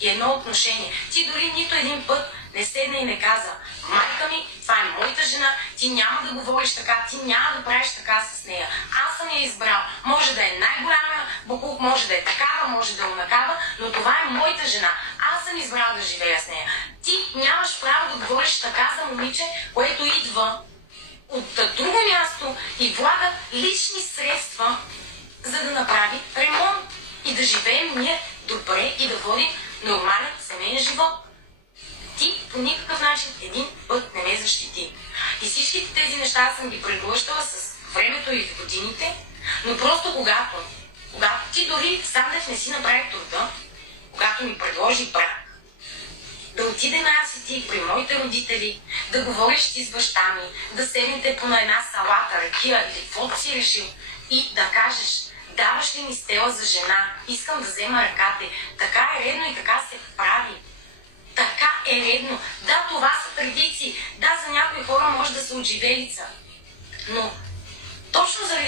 и едно отношение. Ти дори нито един път не седна и не каза: майка ми, това е моята жена, ти няма да говориш така, ти няма да правиш така с нея. Аз съм я избрал. Може да е най-голяма боклук, може да е такава, може да е онакава, но това е моята жена. Аз съм избрал да живея с нея. Ти нямаш право да говориш така за момиче, което идва от друго място и влага лични средства, за да направи ремонт и да живеем ние добре и да водим нормален семейен живот. Ти по никакъв начин един път не ме защити. И всичките тези неща съм ги преглъщала с времето и в годините, но просто когато ти дори Сандев не си направи труда, когато ми предложи брак, да отидем аз и ти при моите родители, да говориш ти с баща ми, да седнете по на една салата, ракия или каквото си решил и да кажеш: даваш ли ми Стела за жена, искам да взема ръката. Така е редно и така се прави. Така е редно. Да, това са традиции. Да, за някои хора може да са отживелица. Но точно заради